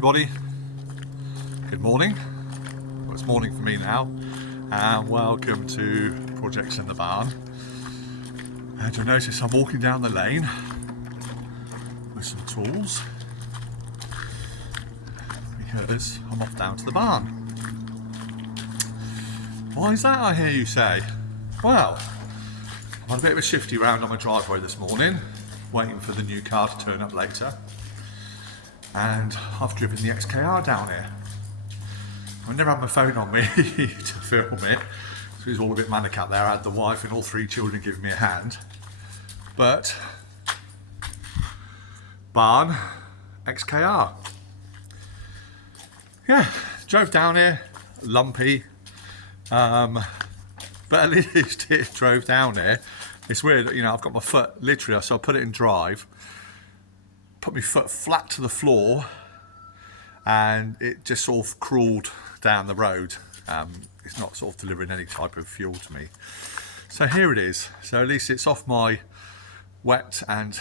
Everybody, good morning. Well, it's morning for me now, and welcome to Projects in the Barn. And you'll notice I'm walking down the lane with some tools because I'm off down to the barn. Why is that, I hear you say? Well, I had a bit of a shifty round on my driveway this morning, waiting for the new car to turn up later. And I've driven the XKR down here. I never had my phone on me to film it, so it was all a bit manic out there. I had the wife and all three children giving me a hand. But, barn, XKR. Yeah, drove down here, lumpy, but at least it drove down here. It's weird, you know, I've got my foot literally, so I put it in drive, put my foot flat to the floor, and it just sort of crawled down the road. It's not sort of delivering any type of fuel to me. So here it is. So at least it's off my wet and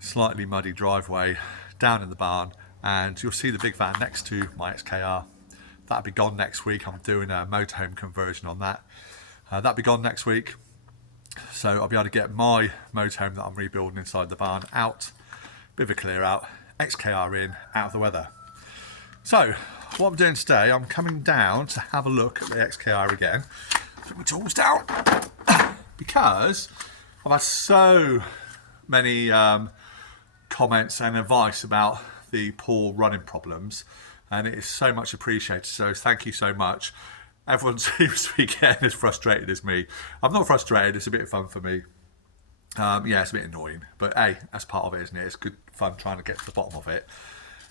slightly muddy driveway down in the barn, and you'll see the big van next to my XKR. That'll be gone next week. I'm doing a motorhome conversion on that. That'll be gone next week. So I'll be able to get my motorhome that I'm rebuilding inside the barn out, bit of a clear out, XKR in, out of the weather. So what I'm doing today, I'm coming down to have a look at the XKR again. Put my tools down because I've had so many comments and advice about the poor running problems, and it is so much appreciated. So thank you so much. Everyone seems to be getting as frustrated as me. I'm not frustrated, it's a bit of fun for me. Yeah, it's a bit annoying, but hey, that's part of it, isn't it? It's good fun trying to get to the bottom of it.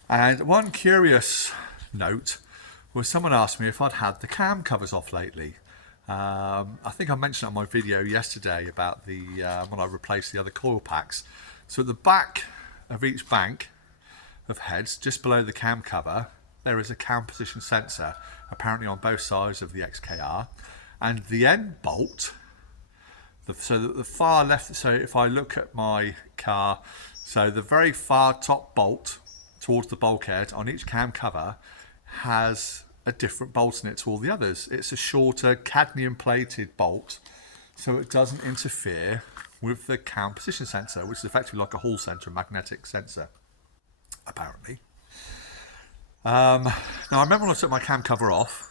And one curious note was someone asked me if I'd had the cam covers off lately. I think I mentioned on my video yesterday about the when I replaced the other coil packs. So at the back of each bank of heads, just below the cam cover, there is a cam position sensor, apparently on both sides of the XKR, and the end bolt, so the far left, so if I look at my car, so the very far top bolt towards the bulkhead on each cam cover has a different bolt in it to all the others. It's a shorter cadmium plated bolt, so it doesn't interfere with the cam position sensor, which is effectively like a hall sensor, a magnetic sensor, apparently. Now I remember when I took my cam cover off,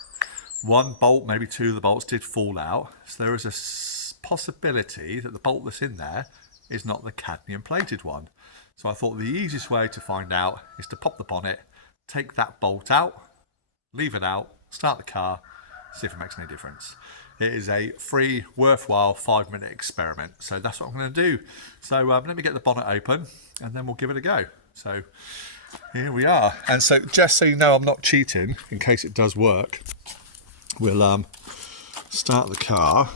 one bolt, maybe two of the bolts did fall out, so there is a possibility that the bolt that's in there is not the cadmium plated one. So I thought the easiest way to find out is to pop the bonnet, take that bolt out, leave it out, start the car, see if it makes any difference. It is a free, worthwhile 5-minute experiment, so that's what I'm going to do. So let me get the bonnet open and then we'll give it a go. So here we are, and so just so you know I'm not cheating, in case it does work, we'll start the car,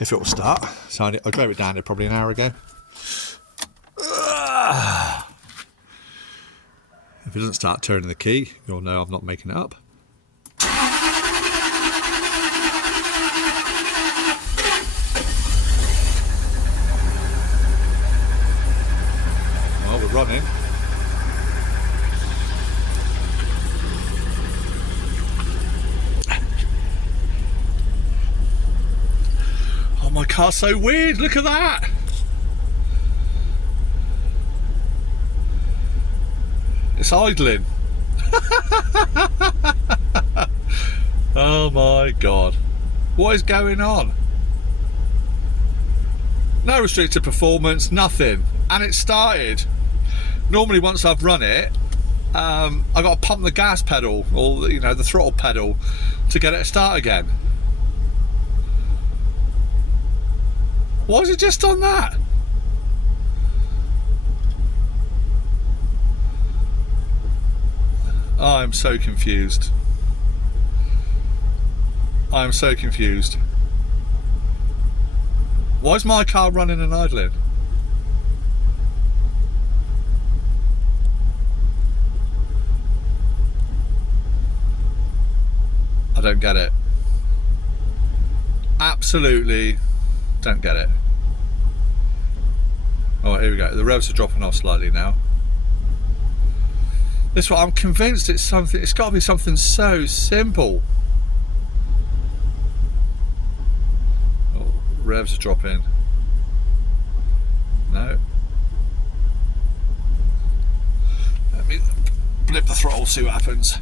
if it will start. So I drove it down here probably an hour ago. If it doesn't start turning the key, you'll know I'm not making it up. Running. Oh, my car's so weird, look at that. It's idling. Oh my god, what is going on? No restricted performance, nothing, and it started. Normally once I've run it, I've got to pump the gas pedal, or you know, the throttle pedal, to get it to start again. Why has it just done that? Oh, I'm so confused. I'm so confused. Why is my car running and idling? I don't get it. Absolutely don't get it. Oh, here we go. The revs are dropping off slightly now. This one, I'm convinced it's something. It's got to be something so simple. Oh, revs are dropping. No. Let me blip the throttle, see what happens.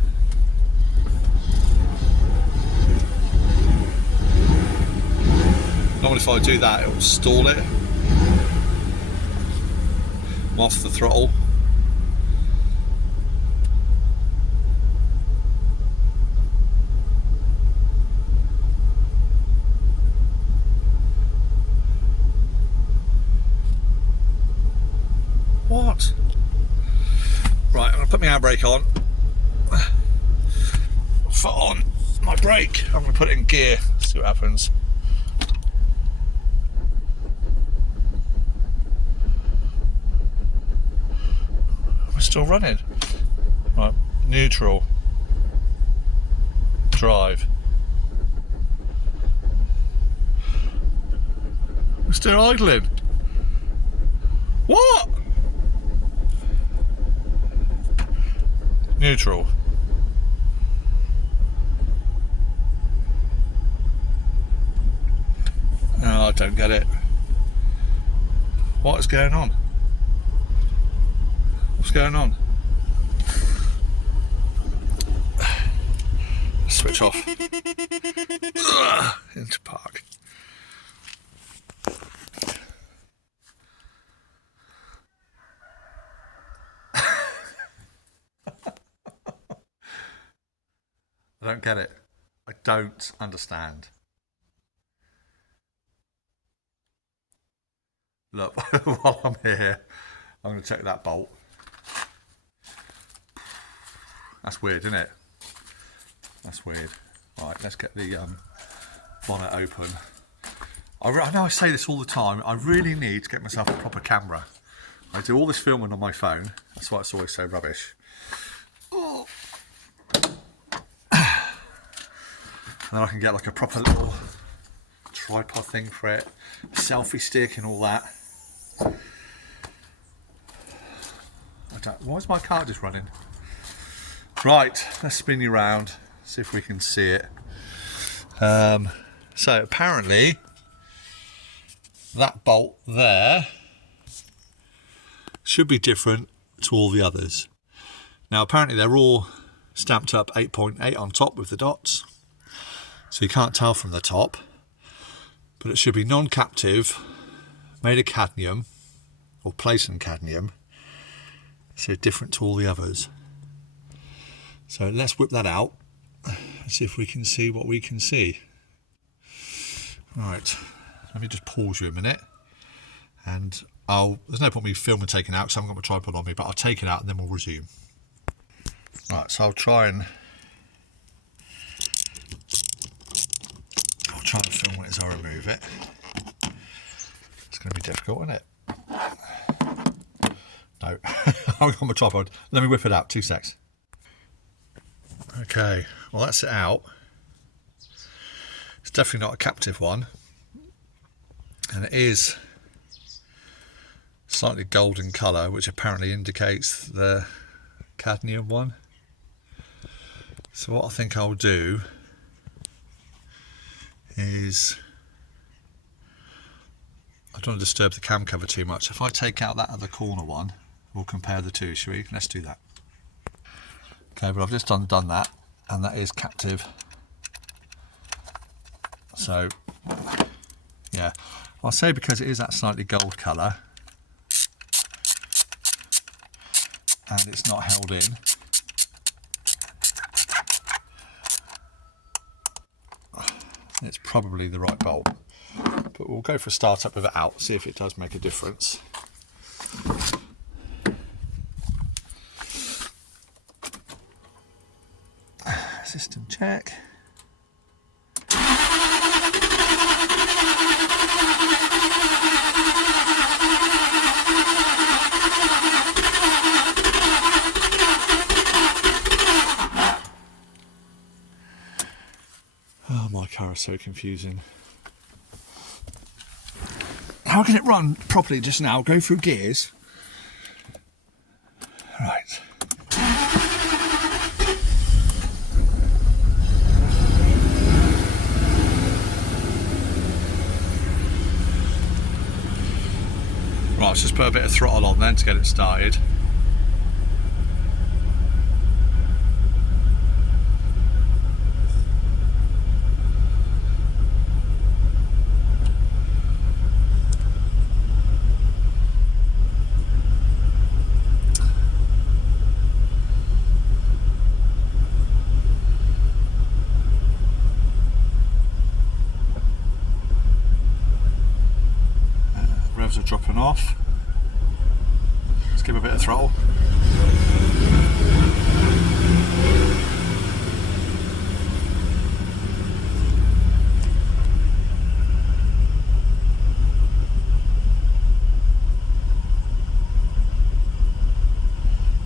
Normally if I do that, it will stall it. I'm off the throttle. What? Right, I'm going to put my handbrake on. Foot on my brake. I'm going to put it in gear, see what happens. We're still running. Right, neutral. Drive. We're still idling. What? Neutral. No, I don't get it. What is going on? What's going on? Switch off. Ugh, into park. I don't get it. I don't understand. Look, while I'm here, I'm going to check that bolt. That's weird, isn't it? That's weird. Right, let's get the bonnet open. I know I say this all the time. I really need to get myself a proper camera. I do all this filming on my phone. That's why it's always so rubbish. Oh. And then I can get like a proper little tripod thing for it, selfie stick and all that. Why is my car just running? Right, let's spin you around, see if we can see it. So apparently that bolt there should be different to all the others. Now apparently they're all stamped up 8.8 on top with the dots. So you can't tell from the top, but it should be non-captive, made of cadmium, or placed in cadmium, so different to all the others. So let's whip that out and see if we can see what we can see. Right, let me just pause you a minute, and there's no point me filming taking out because I haven't got my tripod on me, but I'll take it out and then we'll resume. Right, so I'll try and film it as I remove it. It's going to be difficult, isn't it? No, I've got my tripod. Let me whip it out, 2 secs. Okay, well that's it out. It's definitely not a captive one. And it is slightly golden colour, which apparently indicates the cadmium one. So what I think I'll do is, I don't want to disturb the cam cover too much. If I take out that other corner one, we'll compare the two, shall we? Let's do that. Okay, but I've just undone that, and that is captive. So, yeah, I'll say because it is that slightly gold colour, and it's not held in, it's probably the right bolt. But we'll go for a start up with it out, see if it does make a difference. System check. Oh, my car is so confusing. How can it run properly just now? Go through gears. Right. Right, let's just put a bit of throttle on then to get it started. Revs are dropping off. Let's give a bit of throttle.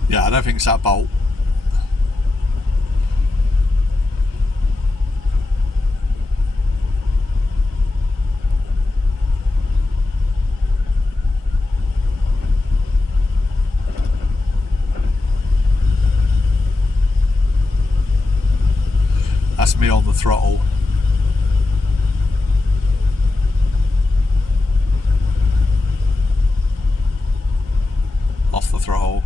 Yeah, I don't think it's that bolt. That's me on the throttle. Off the throttle.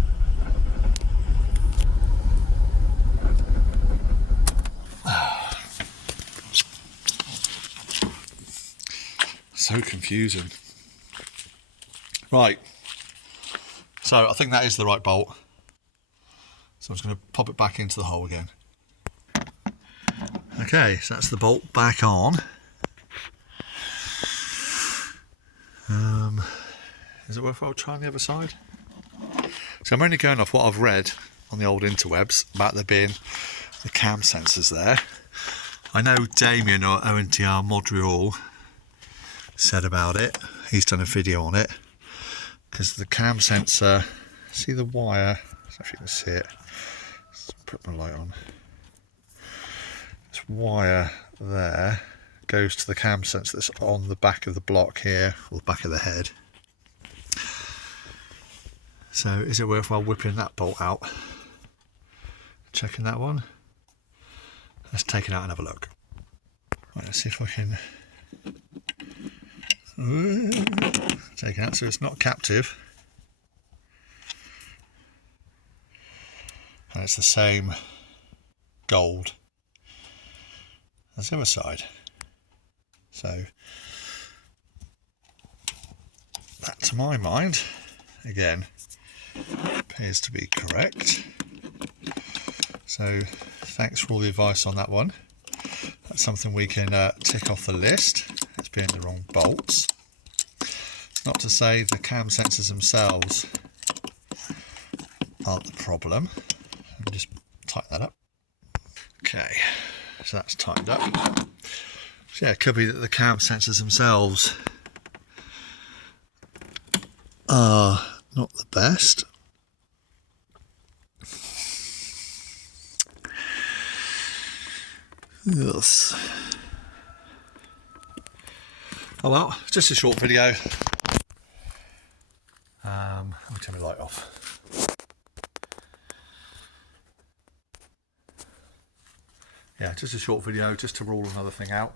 So confusing. Right. So I think that is the right bolt. So I'm just going to pop it back into the hole again. Okay, so that's the bolt back on. Is it worthwhile trying the other side? So I'm only going off what I've read on the old interwebs about there being the cam sensors there. I know Damien or ONTR Modrial said about it. He's done a video on it because the cam sensor, see the wire, I don't know if you can see it. Let's put my light on. This wire there goes to the cam sensor that's on the back of the block here, or the back of the head. So is it worthwhile whipping that bolt out? Checking that one? Let's take it out and have a look. Right, let's see if I can take it out so it's not captive. And it's the same gold as the other side. So that, to my mind, again, appears to be correct. So thanks for all the advice on that one. That's something we can tick off the list as being the wrong bolts. Not to say the cam sensors themselves aren't the problem. Let me just tighten that up. Okay, so that's tightened up. So yeah, it could be that the cam sensors themselves are not the best. Yes. Oh well, just a short video. Let me turn the light off. Yeah, just a short video, just to rule another thing out.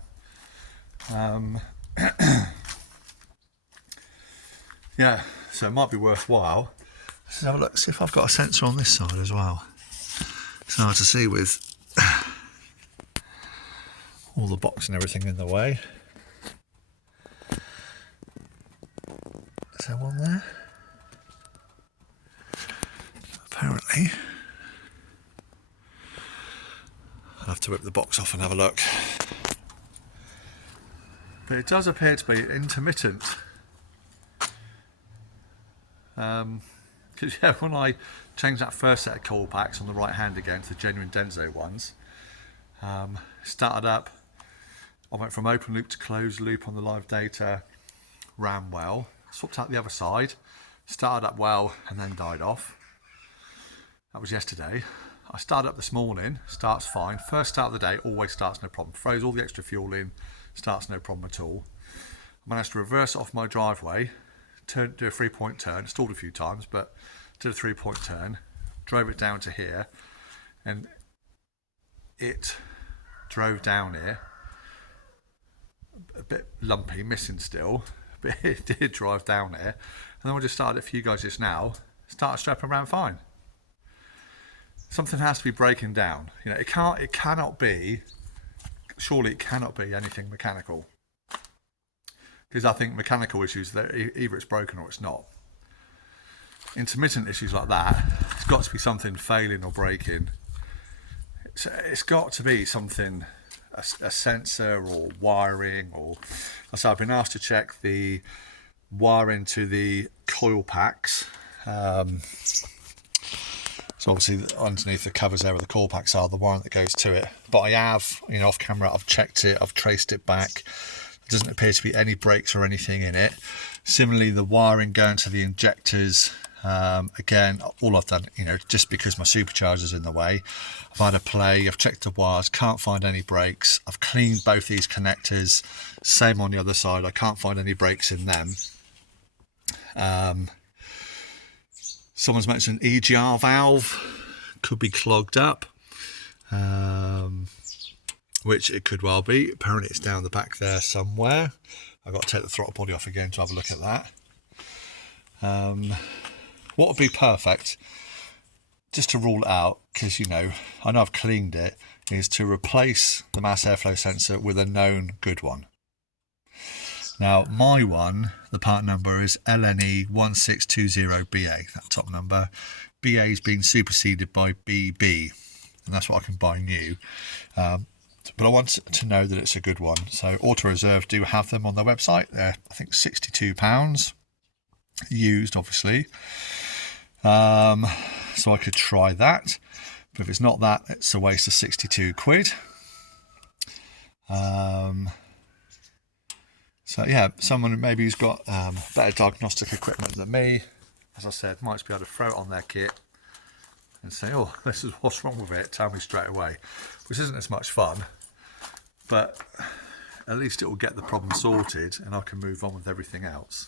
Yeah, so it might be worthwhile. Let's have a look, see if I've got a sensor on this side as well. It's hard to see with all the box and everything in the way. Is there one there? Apparently. I'll have to whip the box off and have a look. But it does appear to be intermittent. Because yeah, when I changed that first set of coil packs on the right hand again to the genuine Denso ones, started up, I went from open loop to closed loop on the live data, ran well, swapped out the other side, started up well and then died off. That was yesterday. I started up this morning, starts fine. First start of the day, always starts no problem. Throws all the extra fuel in, starts no problem at all. managed to reverse it off my driveway, do a 3-point turn, stalled a few times, but did a 3-point turn, drove it down to here, and it drove down here, a bit lumpy, missing still, but it did drive down here, and then we just started it for you guys just now, started strapping around fine. Something has to be breaking down. You know, it cannot be, surely it cannot be anything mechanical. Because I think mechanical issues, either it's broken or it's not. Intermittent issues like that, it's got to be something failing or breaking. It's got to be something, a sensor or wiring, or so I've been asked to check the wiring to the coil packs. So obviously underneath the covers there where the coil packs are, the wiring that goes to it. But I have, you know, off camera, I've checked it, I've traced it back. There doesn't appear to be any breaks or anything in it. Similarly, the wiring going to the injectors, again, all I've done, you know, just because my supercharger's in the way, I've had a play, I've checked the wires, can't find any breaks. I've cleaned both these connectors, same on the other side, I can't find any breaks in them. Someone's mentioned EGR valve could be clogged up, which it could well be. Apparently it's down the back there somewhere. I've got to take the throttle body off again to have a look at that. What would be perfect, just to rule it out, because, you know, I know I've cleaned it, is to replace the mass airflow sensor with a known good one. Now, my one, the part number is LNE1620BA, that top number. BA is being superseded by BB, and that's what I can buy new. But I want to know that it's a good one. So Auto Reserve do have them on their website. They're, I think, £62, used, obviously. So I could try that. But if it's not that, it's a waste of 62 quid. So yeah, someone maybe who's got better diagnostic equipment than me, as I said, might be able to throw it on their kit and say, oh, this is what's wrong with it, tell me straight away, which isn't as much fun, but at least it will get the problem sorted and I can move on with everything else.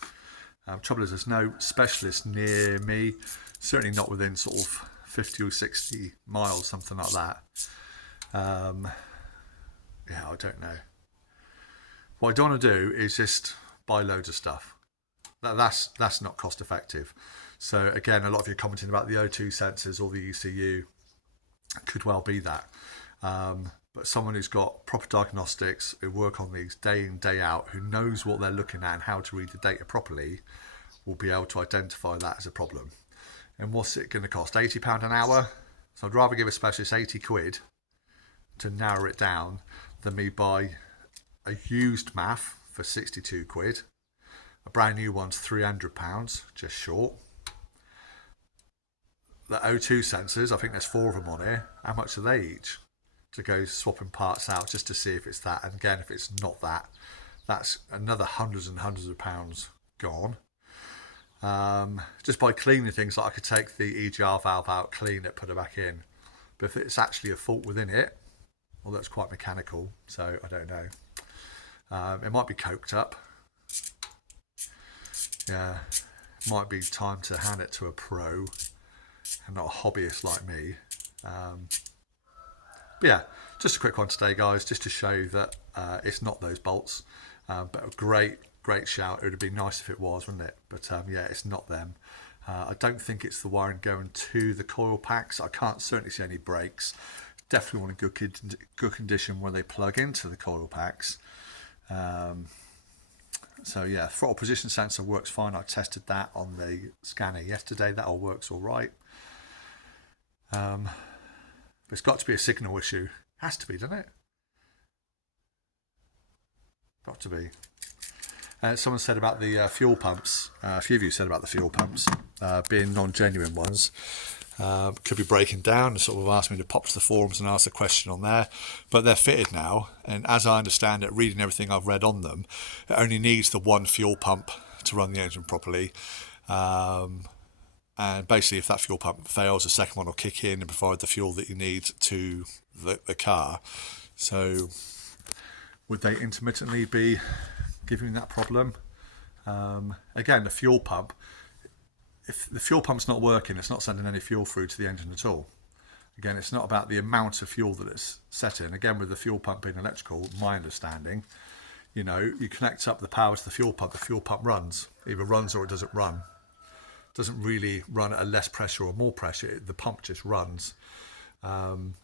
Trouble is, there's no specialist near me, certainly not within sort of 50 or 60 miles, something like that. Yeah, I don't know. What I don't want to do is just buy loads of stuff. That's not cost effective. So again, a lot of you are commenting about the O2 sensors or the ECU. Could well be that. But someone who's got proper diagnostics, who work on these day in, day out, who knows what they're looking at and how to read the data properly, will be able to identify that as a problem. And what's it going to cost? £80 an hour? So I'd rather give a specialist 80 quid to narrow it down than me buy a used MAF for 62 quid. A brand new one's £300, just short. The O2 sensors, I think there's 4 of them on here. How much are they each? To go swapping parts out just to see if it's that. And again, if it's not that, that's another hundreds and hundreds of pounds gone. Just by cleaning things, like I could take the EGR valve out, clean it, put it back in. But if it's actually a fault within it, well, that's quite mechanical, so I don't know. It might be coked up. Yeah, it might be time to hand it to a pro and not a hobbyist like me. But yeah, just a quick one today, guys, just to show that it's not those bolts. But a great shout. It would have been nice if it was, wouldn't it? But yeah, it's not them. I don't think it's the wiring going to the coil packs. I can't certainly see any breaks. Definitely want a good condition when they plug into the coil packs. So yeah, throttle position sensor works fine. I tested that on the scanner yesterday. That all works all right. But it's got to be a signal issue. Has to be, doesn't it? Got to be. Someone said about the fuel pumps. A few of you said about the fuel pumps being non-genuine ones. Could be breaking down, and sort of asked me to pop to the forums and ask a question on there, but they're fitted now, and as I understand it, reading everything I've read on them, it only needs the one fuel pump to run the engine properly, and basically if that fuel pump fails, the second one will kick in and provide the fuel that you need to the car. So would they intermittently be giving that problem. Again, the fuel pump, if the fuel pump's not working, it's not sending any fuel through to the engine at all. Again, it's not about the amount of fuel that it's set in. Again, with the fuel pump being electrical, my understanding, you know, you connect up the power to the fuel pump runs. Either runs or it doesn't run. It doesn't really run at a less pressure or more pressure. The pump just runs. And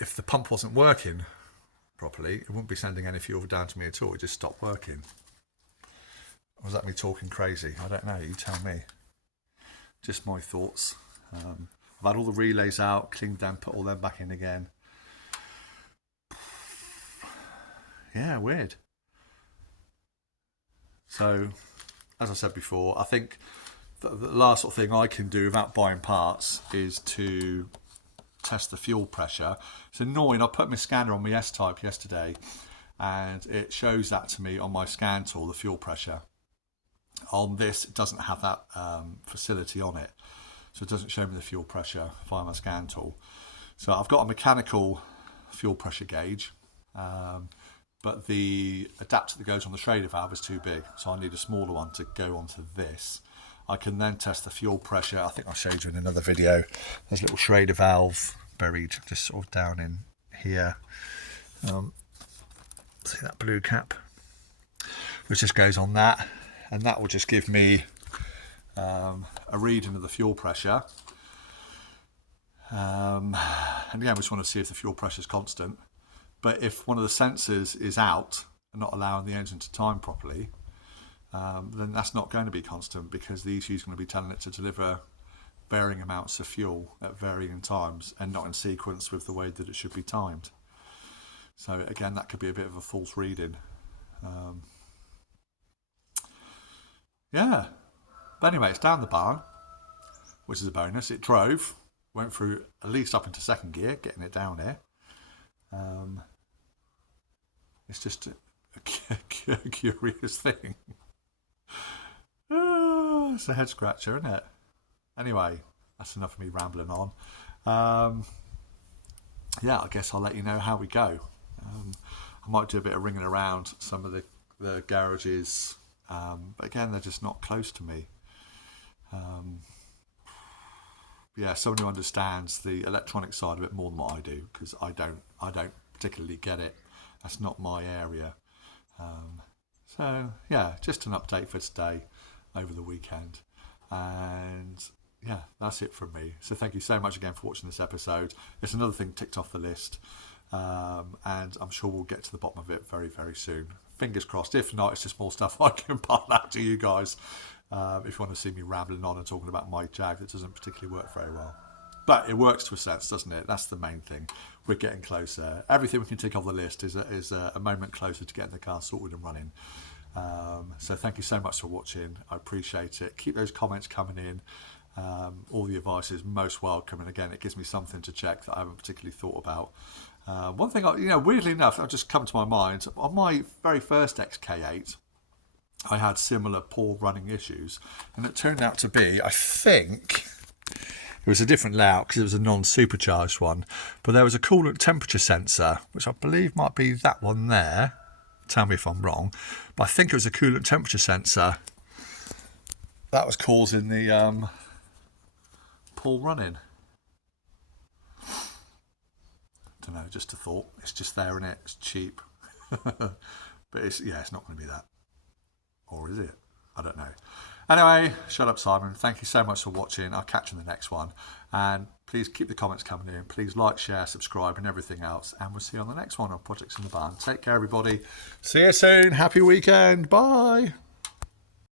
if the pump wasn't working properly, it wouldn't be sending any fuel down to me at all. It just stopped working. Or was that me talking crazy? I don't know. You tell me. Just my thoughts. I've had all the relays out, cleaned them, put all them back in again. Yeah, weird. So, as I said before, I think the last sort of thing I can do without buying parts is to test the fuel pressure. It's annoying. I put my scanner on my S-Type yesterday, and it shows that to me on my scan tool, the fuel pressure. On this, it doesn't have that facility on it. So it doesn't show me the fuel pressure via my scan tool. So I've got a mechanical fuel pressure gauge, but the adapter that goes on the Schrader valve is too big. So I need a smaller one to go onto this. I can then test the fuel pressure. I think I showed you in another video. There's a little Schrader valve buried just sort of down in here. See that blue cap? Which just goes on that. And that will just give me a reading of the fuel pressure, and again we just want to see if the fuel pressure is constant. But if one of the sensors is out and not allowing the engine to time properly, then that's not going to be constant, because the ECU is going to be telling it to deliver varying amounts of fuel at varying times and not in sequence with the way that it should be timed. So again, that could be a bit of a false reading. Yeah. But anyway, it's down the barn, which is a bonus. It drove, went through at least up into second gear, getting it down here. It's just a curious thing. It's a head scratcher, isn't it? Anyway, that's enough of me rambling on. Yeah, I guess I'll let you know how we go. I might do a bit of ringing around some of the garages, but again, they're just not close to me. Yeah, someone who understands the electronic side of it more than what I do, because I don't particularly get it. That's not my area. So yeah, just an update for today over the weekend, and yeah, that's it from me. So thank you so much again for watching this episode. It's another thing ticked off the list, and I'm sure we'll get to the bottom of it very, very soon. Fingers crossed. If not, it's just more stuff I can part out to you guys. If you want to see me rambling on and talking about my Jag that doesn't particularly work very well. But it works to a sense, doesn't it? That's the main thing. We're getting closer. Everything we can tick off the list is a moment closer to getting the car sorted and running. So thank you so much for watching. I appreciate it. Keep those comments coming in. All the advice is most welcome. And again, it gives me something to check that I haven't particularly thought about. One thing, weirdly enough, I've just come to my mind. On my very first XK8, I had similar poor running issues, and it turned out to be, I think, it was a different layout because it was a non-supercharged one, but there was a coolant temperature sensor, which I believe might be that one there. Tell me if I'm wrong, but I think it was a coolant temperature sensor that was causing the poor running. Don't know, just a thought. It's just there, and it's cheap, but it's not going to be that. Or is it? I don't know. Anyway, shut up, Simon. Thank you so much for watching. I'll catch you in the next one. And please keep the comments coming in. Please like, share, subscribe, and everything else. And we'll see you on the next one on Projects in the Barn. Take care, everybody. See you soon. Happy weekend. Bye.